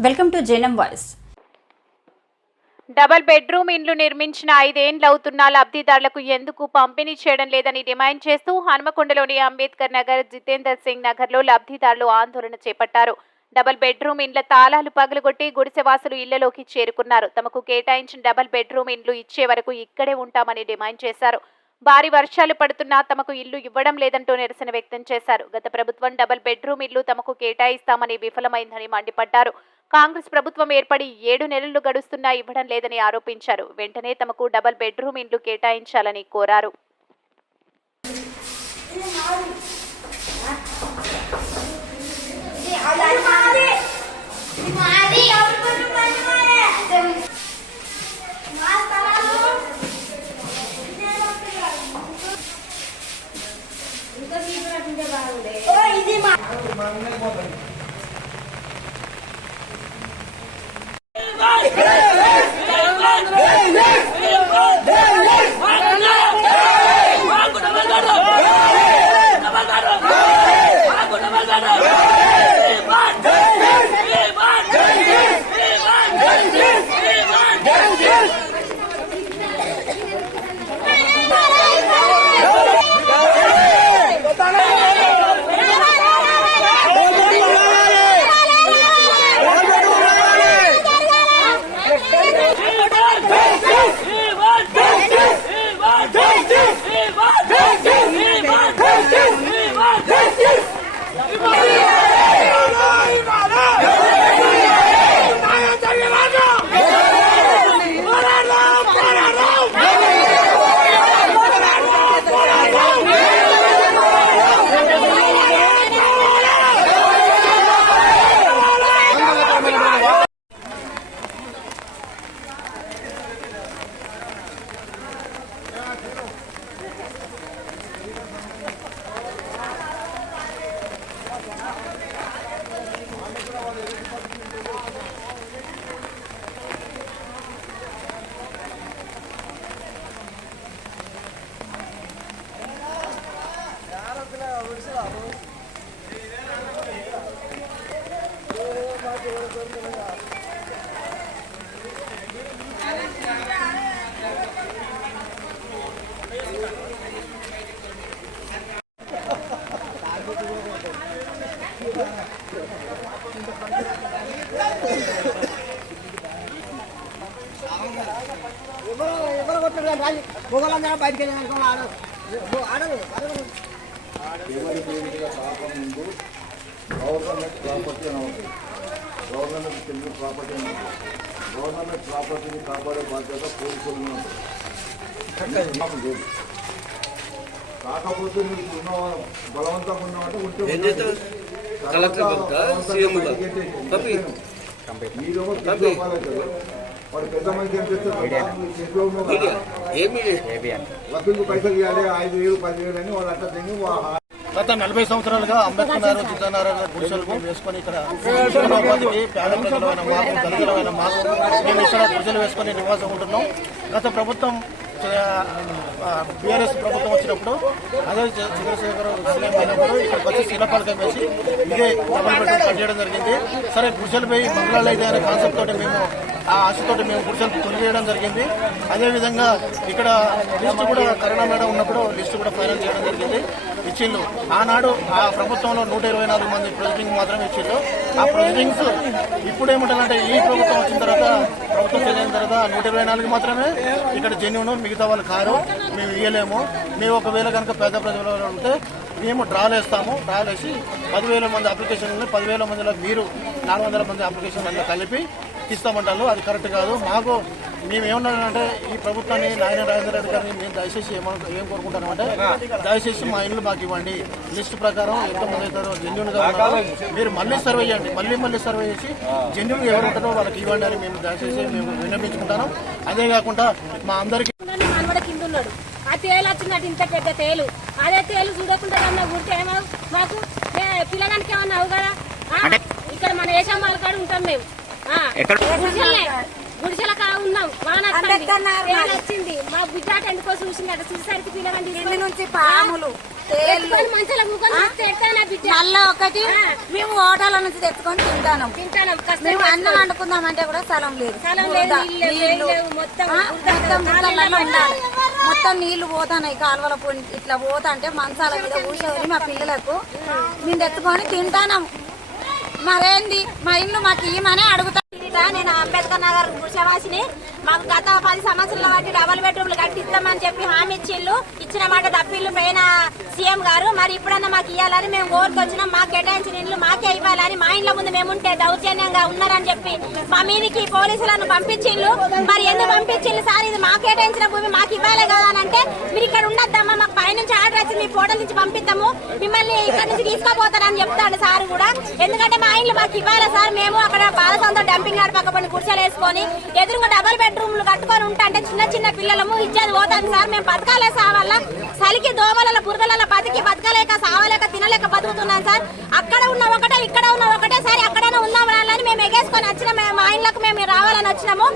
Welcome to Jainam voice. Double bedroom ఇండ్లు నిర్మించిన ఐదేండ్లు అవుతున్నా లబ్ధిదారులకు ఎందుకు పంపిణీ చేయడం లేదని డిమాండ్ చేస్తూ హనుమకొండలోని అంబేద్కర్ నగర్ జితేందర్ సింగ్ నగర్లో లబ్ధిదారులు ఆందోళన చేపట్టారు. డబల్ బెడ్రూమ్ ఇండ్ల తాళాలు పగలగొట్టి గుడిసెవాసులు ఇళ్ళలోకి చేరుకున్నారు. తమకు కేటాయించిన డబల్ బెడ్రూమ్ ఇండ్లు ఇచ్చే వరకు ఇక్కడే ఉంటామని డిమాండ్ చేశారు. భారీ వర్షాలు పడుతున్నా తమకు ఇల్లు ఇవ్వడం లేదంటూ నిరసన వ్యక్తం చేశారు. గత ప్రభుత్వం డబల్ బెడ్రూమ్ ఇల్లు తమకు కేటాయిస్తామని విఫలమైందని మండిపడ్డారు. కాంగ్రెస్ ప్రభుత్వం ఏర్పడి ఏడు నెలలు గడుస్తున్నా ఇవ్వడం లేదని ఆరోపించారు. వెంటనే తమకు డబల్ బెడ్రూమ్ ఇండ్లు కేటాయించాలని కోరారు. ¡Hey, మొగలందరూ బయటికి ఆడదు ఆడదు ఆడదు గవర్నమెంట్ ప్రాపర్టీ అని గవర్నమెంట్ తెలుగు ప్రాపర్టీ అని ఉంటుంది గవర్నమెంట్ ప్రాపర్టీని కాపాడే బాధ్యత పోలీసులు మాకు లేదు కాకపోతే ఉన్న బలవంతంగా ఉన్నామంటే ఉంటే కలెక్టర్ పంపుతా? సీఎం గా? పంపి. మీరేమో తిరిగి ఇవ్వాలంటారు. వాడు పెద్ద మంది ఏం చేస్తారు ఇంట్లో ఉన్న మీడియా ఏ మీడియా లబ్బింగు పైసలు ఇవ్వాలి ఐదు వేలు పదివేలు అని వాళ్ళు అట్లా తిని వా- గత నలభై సంవత్సరాలుగా అంబేద్కర్ నగర్ జిల్లానగర్ గుడిసెలు మేము వేసుకొని ఇక్కడ పేద ప్రజలమైన మాకు దళితులమైన మాకు మేము ఇక్కడ గుడిసెలు వేసుకొని నివాసం ఉంటున్నాం గత ప్రభుత్వం బీఆర్ఎస్ ప్రభుత్వం వచ్చినప్పుడు అదే చంద్రశేఖర్ సీఎం అయినప్పుడు ఇక్కడికి వచ్చి శిలపాలకం వేసి ఇదే డబుల్ బెడ్రూమ్ కట్ చేయడం జరిగింది. సరే గుడిసెలు పోయి మంగళాలు అయితే అనే కాన్సెప్ట్ తోటి మేము ఆ ఆశతో మేము గుడిసెలు తొలిగేయడం జరిగింది. అదేవిధంగా ఇక్కడ లిస్టు కూడా కరోనా మేడం ఉన్నప్పుడు లిస్టు కూడా ఫైనల్ చేయడం జరిగింది. ఇచ్చిళ్ళు. ఆనాడు ఆ ప్రభుత్వంలో నూట ఇరవై నాలుగు మంది ప్రొసీడింగ్ మాత్రమే ఇచ్చిళ్ళు. ఆ ప్రొసీడింగ్స్ ఇప్పుడు ఏమంటారంటే ఈ ప్రభుత్వం వచ్చిన తర్వాత ప్రభుత్వం చేసిన తర్వాత నూట ఇరవై నాలుగు మాత్రమే. ఇక్కడ జెన్యున్ మిగతా వాళ్ళు కారు మేము ఇయ్యలేము. మేము ఒకవేళ కనుక పేద ప్రజలు ఉంటే మేము డ్రాలు వేస్తాము డ్రాలు వేసి పదివేల మంది అప్లికేషన్ పదివేల మందిలో మీరు నాలుగు వందల మంది అప్లికేషన్ కలిపి ఇస్తామంటారు. అది కరెక్ట్ కాదు. మాకు మేము ఏమన్నానంటే ఈ ప్రభుత్వాన్ని నాయన రాజేంద్ర రెడ్డి గారిని మేము దయచేసి ఏమను ఏం కోరుకుంటామంటే దయచేసి మా ఇల్లు మాకు ఇవ్వండి. లిస్ట్ ప్రకారం ఎంతమంది అవుతారో జెన్యున్గా ఉన్నారో మీరు మళ్ళీ సర్వే చేయండి. మళ్ళీ మళ్ళీ సర్వే చేసి జెన్యున్ ఎవరు ఉంటారో వాళ్ళకి ఇవ్వండి అని మేము దయచేసి మేము విన్నపించుకుంటాను. అదే కాకుండా మా అందరికీ ఆ తేలు వచ్చిందట ఇంత పెద్ద తేలు. అదే తేలు చూడకుండా ఏమన్నా ఊరితే ఏమో మాకు ఏ, పిల్లగానికి ఏమన్నా అవు కదా ఇక్కడ మన ఏషమ్మాల కాడ ఉంటాం మేము. ఆ, గుడిసెలే. ఉన్నాం. వాన వచ్చింది. మా బిడ్డ ఎందుకో చూసిందట చూసేసరికి పిల్లగాని తీసుకొని- నుంచి పాములు మళ్ళా ఒకటి మేము హోటల్ నుంచి తెచ్చుకొని తింటాను. మేము అన్నం వండుకుందామంటే కూడా స్థలం లేదు. మొత్తం నీళ్ళు పోతాయి కాలువల ఇట్లా పోతాంటే మంచాల మీద కూర్చొని మా పిల్లలకు. మేము తెచ్చుకొని తింటాను. మరేంది? మా ఇల్లు మాకు ఇయ్యమని అడుగుతా నేను అంబేద్కర్ నగర్ పురుషవాసిని మాకు గత పది సంవత్సరాల బట్టి డబల్ బెడ్రూమ్లు కట్టిస్తామని చెప్పి హామీ ఇచ్చిళ్ళు. ఇచ్చిన మాట తప్పిళ్ళు పైన సీఎం గారు. మరి ఇప్పుడన్నా మాకు ఇవ్వాలని మేము కోరుకొచ్చినాం. మాకు కేటాయించిన ఇల్లు మాకే ఇవ్వాలని మా ఇంట్లో ముందు మేముంటే దౌర్జన్యంగా ఉన్నారని చెప్పి మా మీదికి పోలీసులను పంపించిళ్ళు. మరి ఎందుకు పంపించిళ్ళు సార్? ఇది మాకు కేటాయించిన భూమి మాకు ఇవ్వాలి కదా అని అంటే మీరు ఇక్కడ ఉండొద్దమ్మా మాకు పైనుంచి ఆర్డర్ వచ్చి మీ ఫోటోల నుంచి పంపిస్తాము మిమ్మల్ని ఇక్కడ నుంచి తీసుకుపోతారని చెప్తాడు సార్ కూడా. ఎందుకంటే మా ఇంట్లో మాకు ఇవ్వాలి సార్? మేము అక్కడ బాలసంతో డంపింగ్ యార్డ్ పక్క పని కుర్చీలు వేసుకొని ఎదురుగా డబల్ బెడ్రూమ్లు కట్టుకొని ఉంటా అంటే చిన్న చిన్న పిల్లలము ఇచ్చేది పోతాను సార్. మేము బతకాలే సావాల చలికి దోమల బురదల బతికి బతకలేక సావలేక తినలేక బతుకుతున్నాం సార్. అక్కడ ఉన్న ఒకటే ఇక్కడ ఉన్న ఒకటే సరే. అక్కడనే ఉన్న వాళ్ళని మేము ఎగేసుకొని వచ్చిన. మా ఇంట్లోకి మేము రావాలని వచ్చినాము.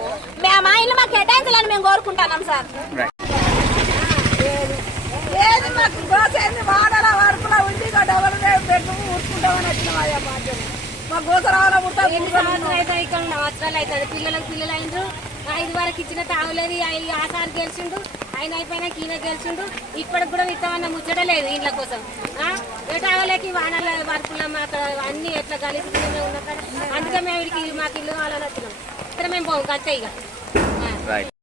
మే- మా ఇల్లు మాకు కేటాయించాలని మేము కోరుకుంటున్నాం సార్. ఏది మాకు వాడల వరకులో ఉండి డబల్ బెడ్రూమ్ ఊరుకుంటామని వచ్చినామయ్యా మా గోసరాల ఎన్ని సంవత్సరాలు అవుతాయి ఇక్కడ అవుతుంది పిల్లలకు పిల్లలు అయినరు ఐదు వరకు ఇచ్చిన తాగులేదు ఆ సార్ గెలిచిండు. ఆయన అయిపోయినాక ఈయన గెలిచిండు. ఇప్పటికి కూడా విత్తమన్న ముచ్చట లేదు ఇండ్ల కోసం. ఆ? ఏ తాగలేక వానల వరకులో మాకు అన్ని ఎట్లా కలిసి ఉన్న అందుకే మేము ఇక్కడికి మాకు ఇల్లు కావాలని వచ్చినాం. ఇక్కడ మేము పోం అంతే ఇక.